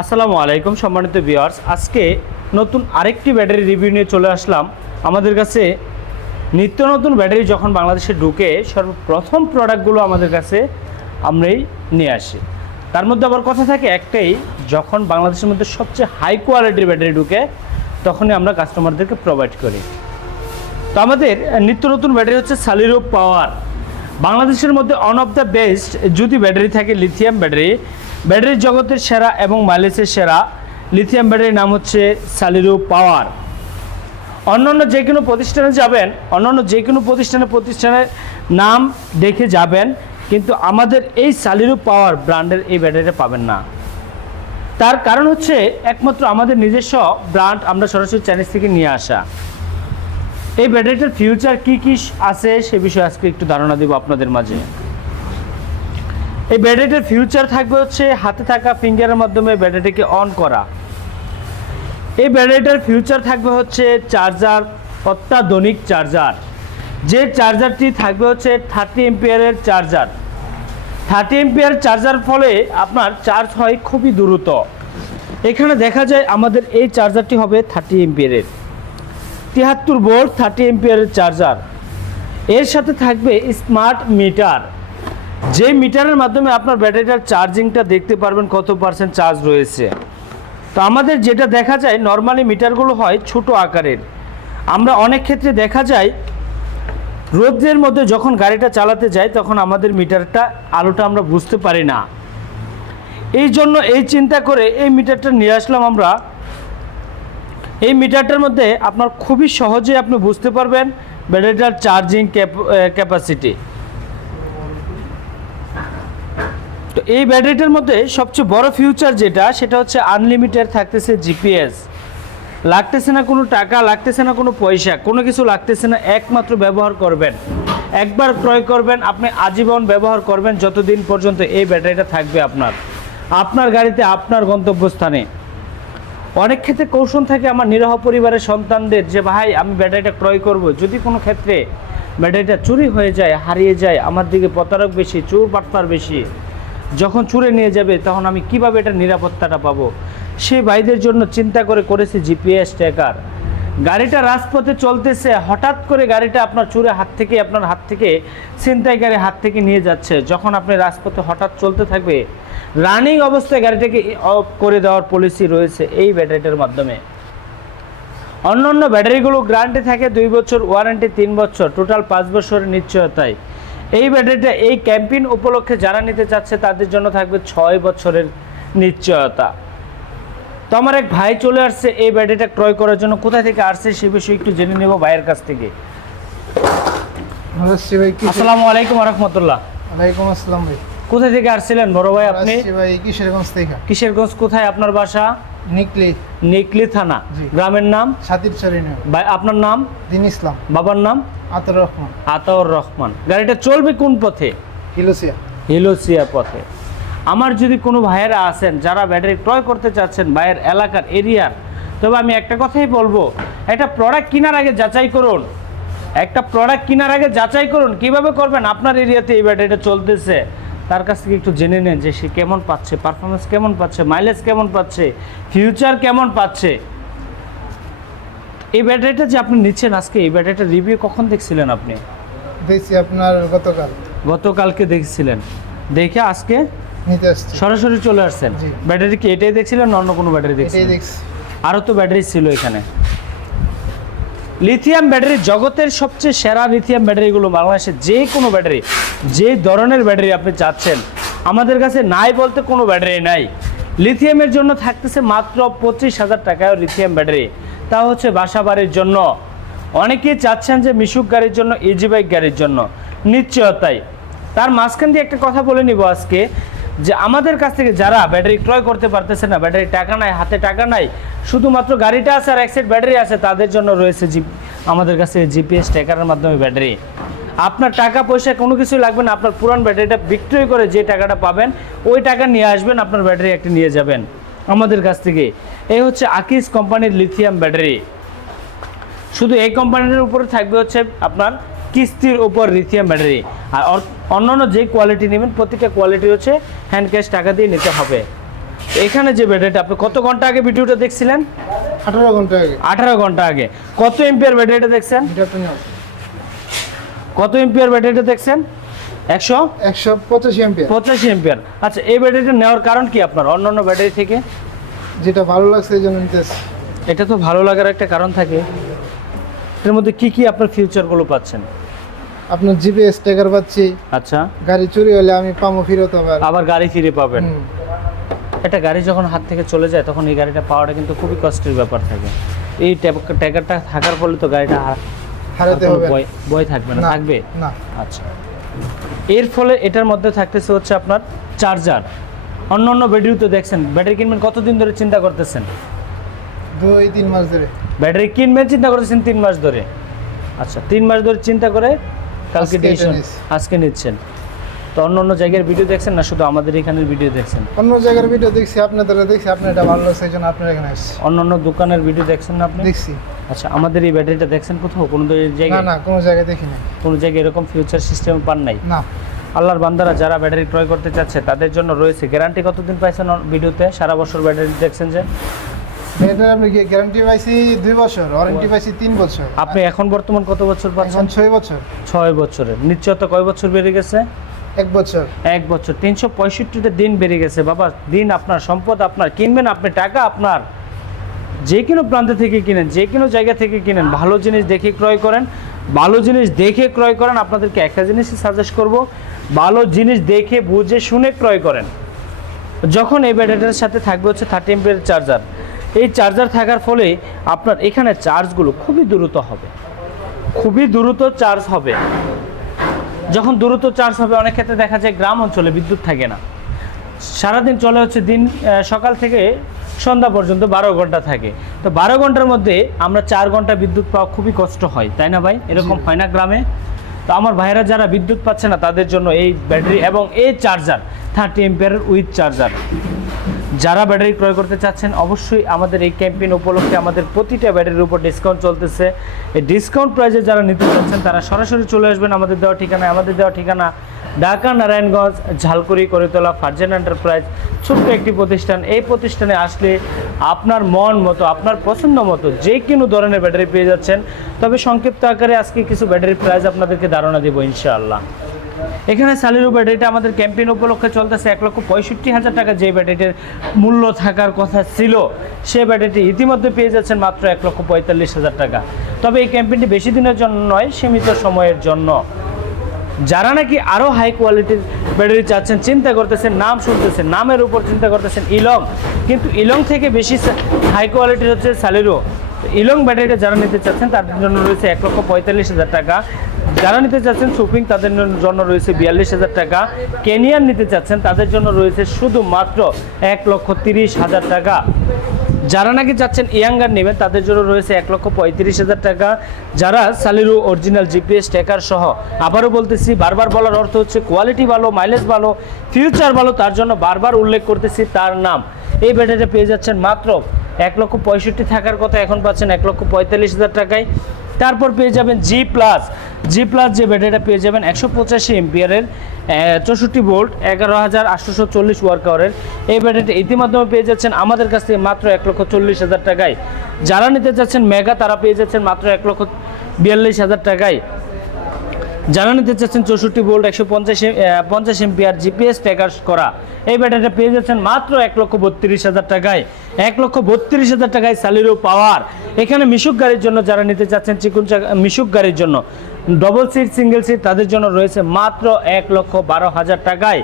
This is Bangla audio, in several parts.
আসসালামু আলাইকুম সম্মানিত ভিউয়ার্স, আজকে নতুন আরেকটি ব্যাটারি রিভিউ নিয়ে চলে আসলাম। আমাদের কাছে নিত্য নতুন ব্যাটারি যখন বাংলাদেশে ঢুকে সর্বপ্রথম প্রোডাক্টগুলো আমাদের কাছে আমরাই নিয়ে আসি। তার মধ্যে আবার কথা থাকে একটাই, যখন বাংলাদেশের মধ্যে সবচেয়ে হাই কোয়ালিটির ব্যাটারি ঢুকে তখনই আমরা কাস্টমারদেরকে প্রোভাইড করি। তো আমাদের নিত্য নতুন ব্যাটারি হচ্ছে সালিরো পাওয়ার। বাংলাদেশের মধ্যে ওয়ান অফ দ্য বেস্ট যদি ব্যাটারি থাকে লিথিয়াম ব্যাটারি, ব্যাটারির জগতের সেরা এবং মাইলেজের সেরা লিথিয়াম ব্যাটারির নাম হচ্ছে সালিরো পাওয়ার। অন্যান্য যে কোনো প্রতিষ্ঠানে যাবেন, অন্যান্য যে কোনো প্রতিষ্ঠানের নাম দেখে যাবেন, কিন্তু আমাদের এই সালিরো পাওয়ার ব্র্যান্ডের এই ব্যাটারিটা পাবেন না। তার কারণ হচ্ছে একমাত্র আমাদের নিজস্ব ব্র্যান্ড, আমরা সরাসরি চাইনিজ থেকে নিয়ে আসা। এই ব্যাটারিটার ফিউচার কি কি আছে সে বিষয়ে আজকে একটু ধারণা দেব আপনাদের মাঝে। এই ব্যাটারিটার ফিউচার থাকবে হচ্ছে হাতে থাকা ফিঙ্গারের মাধ্যমে ব্যাটারিটিকে অন করা। এই ব্যাটারিটার ফিউচার থাকবে হচ্ছে চার্জার, অত্যাধুনিক চার্জার। যে চার্জারটি থাকবে হচ্ছে 30 এম্পিয়ারের চার্জার। 30 এম্পিয়ার চার্জার ফলে আপনার চার্জ হয় খুবই দ্রুত। এখানে দেখা যায় আমাদের এই চার্জারটি হবে 30 এম্পিয়ারের 73 ভোল্ট 30 এম্পিয়ারের চার্জার। এর সাথে থাকবে স্মার্ট মিটার, যে মিটারের মাধ্যমে আপনার ব্যাটারিটার চার্জিংটা দেখতে পারবেন কত পার্সেন্ট চার্জ রয়েছে। তো আমাদের যেটা দেখা যায় নর্মালি মিটারগুলো হয় ছোট আকারের। আমরা অনেক ক্ষেত্রে দেখা যায় রোদ্রের মধ্যে যখন গাড়িটা চালাতে যাই তখন আমাদের মিটারটা আলোটা আমরা বুঝতে পারি না। এই জন্য এই চিন্তা করে এই মিটারটা নিয়ে আসলাম আমরা। এই মিটারটার মধ্যে আপনার খুবই সহজে আপনি বুঝতে পারবেন ব্যাটারিটার চার্জিং ক্যাপাসিটি। তো এই ব্যাটারিটার মধ্যে সবচেয়ে বড় ফিউচার যেটা, সেটা হচ্ছে আনলিমিটেড থাকতেছে জিপিএস। লাগতেছে না কোনো টাকা, লাগতেছে না কোনো পয়সা, কোনো কিছু লাগতেছে না, একমাত্র ব্যবহার করবেন। একবার ক্রয় করবেন, আপনি আজীবন ব্যবহার করবেন যতদিন পর্যন্ত এই ব্যাটারিটা থাকবে আপনার গাড়িতে, আপনার গন্তব্যস্থানে। অনেক ক্ষেত্রে কৌশল থাকে আমার নিরহ পরিবারের সন্তানদের যে ভাই আমি ব্যাটারিটা ক্রয় করব, যদি কোনো ক্ষেত্রে ব্যাটারিটা চুরি হয়ে যায়, হারিয়ে যায়, আমার দিকে প্রতারক বেশি, চোর বাটপার বেশি, যখন চুরে নিয়ে যাবে তখন আমি কিভাবে এটার নিরাপত্তাটা পাবো, সেই ভাইদের জন্য চিন্তা করেছি জিপিএস ট্র্যাকার। গাড়িটা রাজপথে চলতেছে, হঠাৎ করে গাড়িটা আপনার চুরে আপনার হাত থেকে ছিনতাইকারী হাত থেকে নিয়ে যাচ্ছে, যখন আপনি রাজপথে হঠাৎ চলতে থাকবে, রানিং অবস্থায় গাড়িটাকে অফ করে দেওয়ার পলিসি রয়েছে এই ব্যাটারিটার মাধ্যমে। অন্যান্য ব্যাটারিগুলো গ্যারান্টি থাকে 2 বছর, ওয়ারেন্টি 3 বছর, টোটাল 5 বছরের নিশ্চয়তায়। এই ব্যাটারিটা এই ক্যাম্পেইন উপলক্ষে যারা নিতে চাচ্ছে তাদের জন্য থাকবে 6 বছরের নিশ্চয়তা। তো আমার এক ভাই চলে আসছে এই ব্যাটারিটা ক্রয় করার জন্য। কোথা থেকে আসছে সে বিষয়ে একটু জেনে নেব ভাইয়ের কাছ থেকে। আসসালামু আলাইকুম ওয়া রাহমাতুল্লাহ। ওয়ালাইকুম আসসালাম ভাই। কোথা থেকে আসছিলেন বড় ভাই আপনি? ভাই কিশোরগঞ্জ থেকে। কিশোরগঞ্জ কোথায় আপনার বাসা? নিকলি থানা। গ্রামের নাম? সাতিরচরি। ভাই আপনার নাম? দিন ইসলাম। বাবার নাম? আতাউর রহমান। গাড়িটা চলবে কোন পথে? হিলোসিয়া পথে। আমার যদি কোনো ভাইয়েরা আছেন যারা ব্যাটারি ক্রয় করতে চাচ্ছেন ভাইয়ের এলাকার এরিয়ার, তবে আমি একটা কথাই বলবো, একটা প্রোডাক্ট কেনার আগে যাচাই করুন। কিভাবে করবেন? আপনার এরিয়াতে এই ব্যাটারিটা চলতেছে, তার কাছ থেকে একটু জেনে নেন যে সে কেমন পাচ্ছে, পারফরমেন্স কেমন পাচ্ছে, মাইলেজ কেমন পাচ্ছে, ফিউচার কেমন পাচ্ছে। এই ব্যাটারিটা যে আপনি নিচ্ছেন আজকে, এই ব্যাটারিটা রিভিউ কখন দেখছিলেন আপনি? দেখছি আপনার গতকালকে দেখছিলেন, দেখে আজকে নিতে আসছি, সরাসরি চলে আসছেন। ব্যাটারি কি এটাই দেখছিলেন না অন্য কোনো ব্যাটারি দেখছিলেন? আরও তো ব্যাটারি ছিল এখানে। লিথিয়াম ব্যাটারি জগতের সবচেয়ে সেরা লিথিয়াম ব্যাটারিগুলো বাংলাদেশে যে কোনো ব্যাটারি, যে ধরনের ব্যাটারি আপনি চাচ্ছেন আমাদের কাছে নাই বলতে কোনো ব্যাটারি নাই। লিথিয়ামের জন্য থাকতেছে মাত্র 25,000 টাকায় লিথিয়াম ব্যাটারি, তা হচ্ছে বাসা বাড়ির জন্য। অনেকেই চাচ্ছেন যে মিশুক গাড়ির জন্য, ইজি বাইক গাড়ির জন্য নিশ্চয়তাই। তার মাঝখান দিয়ে একটা কথা বলে নিব আজকে, যে আমাদের কাছ থেকে যারা ব্যাটারি ক্রয় করতে পারতেছে না, ব্যাটারি টাকা নাই, হাতে টাকা নাই, শুধুমাত্র গাড়িটা আছে আর এক সেট ব্যাটারি আছে, তাদের জন্য রয়েছে আমাদের কাছে জিপিএস ট্র্যাকারের মাধ্যমে ব্যাটারি। আপনার টাকা পয়সা কোনো কিছুই লাগবে না, আপনার পুরান ব্যাটারিটা বিক্রয় করে যে টাকাটা পাবেন ওই টাকা নিয়ে আসবেন, আপনার ব্যাটারি একটা নিয়ে যাবেন আমাদের কাছ থেকে। এই হচ্ছে আকিস কোম্পানির লিথিয়াম ব্যাটারি। শুধু এই কোম্পানির উপরে থাকবে হচ্ছে আপনার কিস্তির উপর লিথিয়াম ব্যাটারি। আর অন্যান্য যে কোয়ালিটি নেবেন প্রতিটা কোয়ালিটি হচ্ছে হ্যান্ড ক্যাশ টাকা দিয়ে নিতে হবে। এখানে যে ব্যাটারিটা আপনি কত ঘন্টা আগে ভিডিওটা দেখছিলেন? 18 ঘন্টা আগে 18 ঘন্টা আগে। কত এম্পিয়ার ব্যাটারিটা দেখছেন? মিটারটা নিয়ে আসুন। কত এম্পিয়ার ব্যাটারিটা দেখছেন? 185 এম্পিয়ার। 185 এম্পিয়ার। আচ্ছা, এই ব্যাটারিটা নেওয়ার কারণ কি আপনার অন্যান্য ব্যাটারি থেকে? যেটা ভালো লাগছে এই জন্য নিতেছি। এটা তো ভালো লাগার একটা কারণ থাকে। এর মধ্যে কি কি আপনার ফিউচারগুলো পাচ্ছেন? আপনার জিপিএস ট্র্যাকার পাচ্ছি, আচ্ছা, গাড়ি চুরি হলে আমি পামো ফেরত আবার গাড়ি ফিরে পাবেন। হুম। একটা গাড়ি যখন হাত থেকে চলে যায় তখন এই গাড়িটা পাওয়াটা কিন্তু খুবই কষ্টের ব্যাপার থাকে। এই ট্যাগারটা থাকার ফলে তো গাড়িটা হারাতে কোনো হবে ভয় থাকবে না, থাকবে না। আচ্ছা, এর ফলে এটার মধ্যে থাকতেছে হচ্ছে আপনার চার্জার। অন্য অন্য ব্যাটারি তো দেখছেন, ব্যাটারি কিনবেন কতদিন ধরে চিন্তা করতেছেন? 2-3 মাস ধরে। ব্যাটারি কিনবেন চিন্তা করতেছেন 3 মাস ধরে। আচ্ছা, 3 মাস ধরে চিন্তা করে কালকে আজকে ডিসিশন এটা নিচ্ছি। আজকে নিচ্ছেন। তো অন্য অন্য জায়গার ভিডিও দেখছেন না শুধু আমাদের এখানের ভিডিও দেখছেন? অন্য জায়গার ভিডিও দেখছি, আপনাদের দেখছি, আপনার এটা ভালো লাগছে এই জন্য আপনার এখানে আসছি। অন্য অন্য দোকানের ভিডিও দেখছেন না আপনি? দেখছি। আচ্ছা, আমাদের এই ব্যাটারিটা দেখছেন কোথাও কোনো না জায়গায়? না, কোনো জায়গায় দেখি না। কোনো জায়গায় এরকম ফিউচার সিস্টেম পান নাই? না। আল্লাহর বান্দারা যারা ব্যাটারি ক্রয় করতে চাচ্ছে তাদের জন্য রয়েছে গ্যারান্টি। কতদিন পাইছেন ভিডিওতে? সারা বছর ব্যাটারি দেখছেন যে এটা আমি গ্যারান্টি পাইছি 2 বছর, ওয়ারেন্টি পাইছি 3 বছর। আপনি এখন বর্তমান কত বছর পাচ্ছেন? এখন 6 বছর। 6 বছরের নিশ্চয়তা কয় বছর বেড়ে গেছে? 1 বছর। 1 বছর। 365টা দিন বেড়ে গেছে বাবা। দিন আপনার, সম্পদ আপনার, কিনবেন আপনি, টাকা আপনার। যে কোনো প্রান্ত থেকে কিনেন, যে কোনো জায়গা থেকে কিনেন, ভালো জিনিস দেখে ক্রয় করেন। ভালো জিনিস দেখে ক্রয় করেন। আপনাদেরকে একটা জিনিসই সাজেস্ট করব, ভালো জিনিস দেখে বুঝে শুনে ক্রয় করেন। যখন এই ব্যাটারিটার সাথে থাকবে হচ্ছে 30 এমপিয়ার চার্জার। এই চার্জার থাকার ফলে আপনার এখানে চার্জগুলো খুবই দ্রুত হবে, খুবই দ্রুত চার্জ হবে। যখন দ্রুত চার্জ হবে, অনেক ক্ষেত্রে দেখা যায় গ্রাম অঞ্চলে বিদ্যুৎ থাকে না, সারাদিন চলে হচ্ছে দিন সকাল থেকে সন্ধ্যা পর্যন্ত 12 ঘন্টা থাকে। তো 12 ঘন্টার মধ্যে আমরা 4 ঘন্টা বিদ্যুৎ পাওয়া খুবই কষ্ট হয়, তাই না ভাই? এরকম হয় না গ্রামে? তো আমার ভাইয়েরা যারা বিদ্যুৎ পাচ্ছে না তাদের জন্য এই ব্যাটারি এবং এই চার্জার 30 এমপিয়ারের উইথ চার্জার। যারা ব্যাটারি ক্রয় করতে চাচ্ছেন অবশ্যই আমাদের এই ক্যাম্পেইন উপলক্ষে আমাদের প্রতিটা ব্যাটারির উপর ডিসকাউন্ট চলতেছে। এই ডিসকাউন্ট প্রাইসে যারা নিতে চাচ্ছেন তারা সরাসরি চলে আসবেন আমাদের দেওয়া ঠিকানায়। আমাদের দেওয়া ঠিকানা ঢাকা নারায়ণগঞ্জ ঝালকুড়ি করিতলা ফারজান এন্টারপ্রাইজ, ছোট্ট একটি প্রতিষ্ঠান। এই প্রতিষ্ঠানে আসলে আপনার মন মতো, আপনার পছন্দ মতো যে কোনো ধরনের ব্যাটারি পেয়ে যাচ্ছেন। তবে সংক্ষিপ্ত আকারে আজকে কিছু ব্যাটারি প্রাইস আপনাদেরকে ধারণা দেবো ইনশাআল্লাহ। এখানে সালিরু ব্যাটারিটা আমাদের ক্যাম্পেইন উপলক্ষে চলতেছে 1,65,000 টাকা। যে ব্যাটারিটির মূল্য থাকার কথা ছিল সেই ব্যাটারিটি ইতিমধ্যে পেয়ে যাচ্ছেন মাত্র 1,45,000 টাকা। তবে এই ক্যাম্পেইনটি বেশি দিনের জন্য নয়, সীমিত সময়ের জন্য। যারা নাকি আরও হাই কোয়ালিটির ব্যাটারি চাচ্ছেন, চিন্তা করতেছেন, নাম শুনতেছেন, নামের উপর চিন্তা করতেছেন ইলং, কিন্তু ইলং থেকে বেশি হাই কোয়ালিটির হচ্ছে সালিরু। ইলং ব্যাটারিটা যারা নিতে চাচ্ছেন তাদের জন্য রয়েছে 1,45,000 টাকা। যারা নিতে চাচ্ছেন সুপিং তাদের জন্য রয়েছে 42,000 টাকা। কেনিয়ান নিতে চাচ্ছেন তাদের জন্য রয়েছে শুধুমাত্র 1,30,000 টাকা। যারা নাকি চাচ্ছেন ইয়াঙ্গার নেবেন তাদের জন্য রয়েছে 1,35,000 টাকা। যারা সালিরু অরিজিনাল জিপিএস ট্র্যাকার সহ, আবারও বলতেছি, বারবার বলার অর্থ হচ্ছে কোয়ালিটি ভালো, মাইলেজ ভালো, ফিউচার ভালো, তার জন্য বারবার উল্লেখ করতেছি তার নাম। এই ব্যাটারিটা পেয়ে যাচ্ছেন মাত্র 1,65,000 থাকার কথা, এখন পাচ্ছেন 1,45,000 টাকায়। তারপর পেয়ে যাবেন জি প্লাস যে ব্যাটারিটা পেয়ে যাবেন 185 এমপিয়ারের 64 ভোল্ট 11,840 ওয়ার্ক আওয়ারের। এই ব্যাটারিটা ইতিমধ্যে পেয়ে যাচ্ছেন আমাদের কাছ থেকে মাত্র 1,40,000 টাকায়। যারা নিতে চাচ্ছেন মেগা তারা পেয়ে যাচ্ছেন মাত্র 1,42,000 টাকায়। যারা নিতে চাচ্ছেন 64 ভোল্ট 150 এমপিয়ার জিপিএস ট্র্যাকার করা এই ব্যাটারিটা পেয়ে যাচ্ছেন মাত্র 1,32,000 টাকায়। 1,32,000 টাকায় সালিরু পাওয়ার। এখানে মিশুক গাড়ির জন্য যারা নিতে চাচ্ছেন, চিকুন মিশুক গাড়ির জন্য ডবল সিট, সিঙ্গেল সিট, তাদের জন্য রয়েছে মাত্র 1,12,000 টাকায়।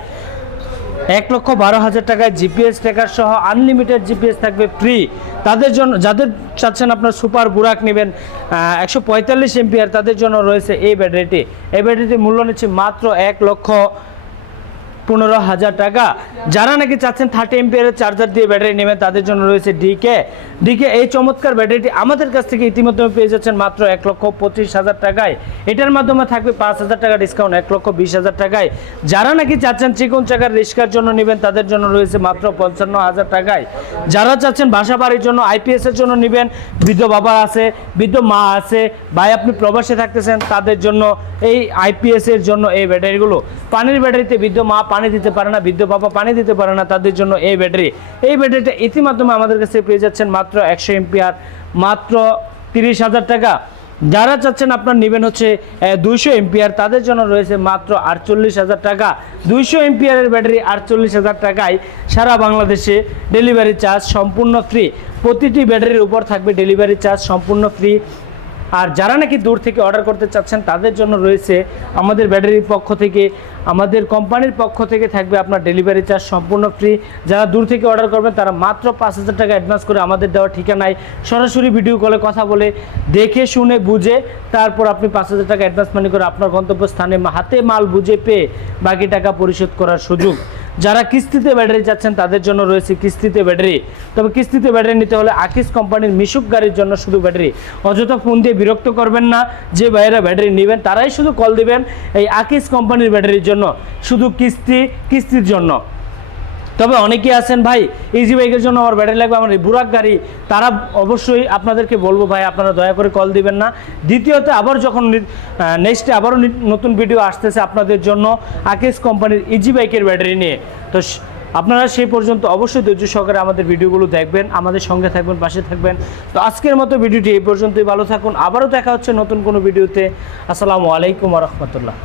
1,12,000 টাকায় জিপিএস ট্র্যাকার সহ আনলিমিটেড জিপিএস থাকবে ফ্রি। তাদের জন্য, যাদের চাচ্ছেন আপনার সুপার বুরাক নেবেন 145 এমপিআর, তাদের জন্য রয়েছে এই ব্যাটারিটি। এই ব্যাটারিটির মূল্য নিচ্ছে মাত্র 1,15,000 টাকা। যারা নাকি চাচ্ছেন 30 এমপিআরের চার্জার দিয়ে ব্যাটারি নেবেন তাদের জন্য রয়েছে ডিকে। এই চমৎকার ব্যাটারিটি আমাদের কাছ থেকে ইতিমধ্যে পেয়ে যাচ্ছেন মাত্র 1,25,000 টাকায়। এটার মাধ্যমে থাকবে 5,000 টাকা ডিসকাউন্ট, 1,20,000 টাকায়। যারা নাকি চাচ্ছেন চিকন চাকার রিস্কার জন্য নেবেন তাদের জন্য রয়েছে মাত্র 55,000 টাকায়। যারা চাচ্ছেন বাসা বাড়ির জন্য, আইপিএস এর জন্য নেবেন, বৃদ্ধ বাবা আছে, বৃদ্ধ মা আছে, ভাই আপনি প্রবাসে থাকতেছেন, তাদের জন্য এই আইপিএস এর জন্য এই ব্যাটারিগুলো। পানির ব্যাটারিতে বৃদ্ধ মা পানি দিতে পারে না, বৃদ্ধ বাবা পানি দিতে পারে না, তাদের জন্য এই ব্যাটারিটা ইতিমাধ্যমে আমাদের কাছে পেয়ে যাচ্ছেন মাত্র 100 এম্পিয়ার, মাত্র 30,000 টাকা। যারা চাচ্ছেন আপনার নেবেন হচ্ছে 200 এম্পিয়ার, তাদের জন্য রয়েছে মাত্র 48,000 টাকা। 200 এম্পিয়ারের ব্যাটারি 48,000 টাকায় সারা বাংলাদেশে ডেলিভারি চার্জ সম্পূর্ণ ফ্রি। প্রতিটি ব্যাটারির উপর থাকবে ডেলিভারি চার্জ সম্পূর্ণ ফ্রি। আর যারা নাকি দূর থেকে অর্ডার করতে চাচ্ছেন তাদের জন্য রয়েছে আমাদের ব্যাটারির পক্ষ থেকে, আমাদের কোম্পানির পক্ষ থেকে থাকবে আপনার ডেলিভারি চার্জ সম্পূর্ণ ফ্রি। যারা দূর থেকে অর্ডার করবেন তারা মাত্র 5,000 টাকা অ্যাডভান্স করে আমাদের দেওয়া ঠিকানায় সরাসরি ভিডিও কলে কথা বলে দেখে শুনে বুঝে তারপর আপনি 5,000 টাকা অ্যাডভান্স মানি করে আপনার গন্তব্যস্থানে হাতে মাল বুঝে পেয়ে বাকি টাকা পরিশোধ করার সুযোগ। যারা কিস্তিতে ব্যাটারি চাচ্ছেন তাদের জন্য রয়েছে কিস্তিতে ব্যাটারি। তবে কিস্তিতে ব্যাটারি নিতে হলে আকিস কোম্পানির মিশুক গাড়ির জন্য শুধু ব্যাটারি। অযথা ফোন দিয়ে বিরক্ত করবেন না, যে ভাইয়েরা ব্যাটারি নেবেন তারাই শুধু কল দিবেন এই আকিস কোম্পানির ব্যাটারির জন্য, শুধু কিস্তির জন্য। তবে অনেকেই আছেন ভাই ইজি বাইকের জন্য আমার ব্যাটারি লাগবে, আমার বুরাক গাড়ি, তারা অবশ্যই আপনাদেরকে বলবো ভাই আপনারা দয়া করে কল দিবেন না। দ্বিতীয়ত আবার যখন নেক্সটে আবারও নতুন ভিডিও আসতেছে আপনাদের জন্য আকিস কোম্পানির ইজি বাইকের ব্যাটারি নিয়ে, তো আপনারা সেই পর্যন্ত অবশ্যই ধৈর্য সহকারে আমাদের ভিডিওগুলো দেখবেন, আমাদের সঙ্গে থাকবেন, পাশে থাকবেন। তো আজকের মতো ভিডিওটি এই পর্যন্তই, ভালো থাকুন, আবারও দেখা হচ্ছে নতুন কোনো ভিডিওতে। আসসালামু আলাইকুম ওয়া রাহমাতুল্লাহ।